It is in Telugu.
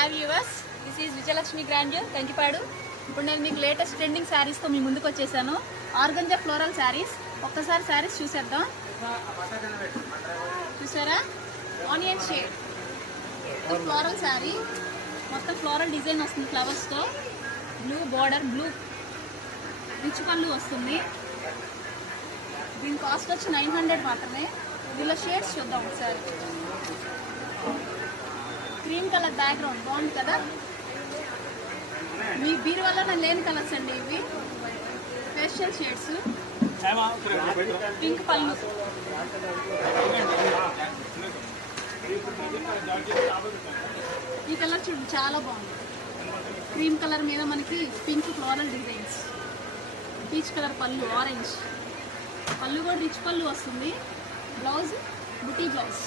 Hi viewers, this is Vijayalakshmi grandeur Kankipadu. ఇప్పుడు నేను మీకు లేటెస్ట్ ట్రెండింగ్ శారీస్తో మీ ముందుకు వచ్చేసాను. Organza floral saris. ఒక్కసారి శారీస్ చూసేద్దాం. చూసారా, ఆనియన్ షేడ్ ఫ్లోరల్ శారీ, మొత్తం ఫ్లోరల్ డిజైన్ వస్తుంది ఫ్లవర్స్తో. బ్లూ బార్డర్, బ్లూ రిచ్ పళ్ళు వస్తుంది. దీని కాస్ట్ వచ్చి 900 మాత్రమే. దీనిలో షేడ్స్ చూద్దాం ఒకసారి. క్రీమ్ కలర్ బ్యాక్గ్రౌండ్ బాగుంది కదా. మీ బీరు వల్ల నేను లేని కలర్స్ అండి ఇవి. ఫేషియల్ షేడ్స్, పింక్ పళ్ళు. ఈ కలర్ చూడండి, చాలా బాగుంది. క్రీమ్ కలర్ మీద మనకి pink floral designs, peach colour పళ్ళు, ఆరెంజ్ పళ్ళు కూడా రిచ్ పళ్ళు వస్తుంది. బ్లౌజ్ బుటీ బ్లౌజ్.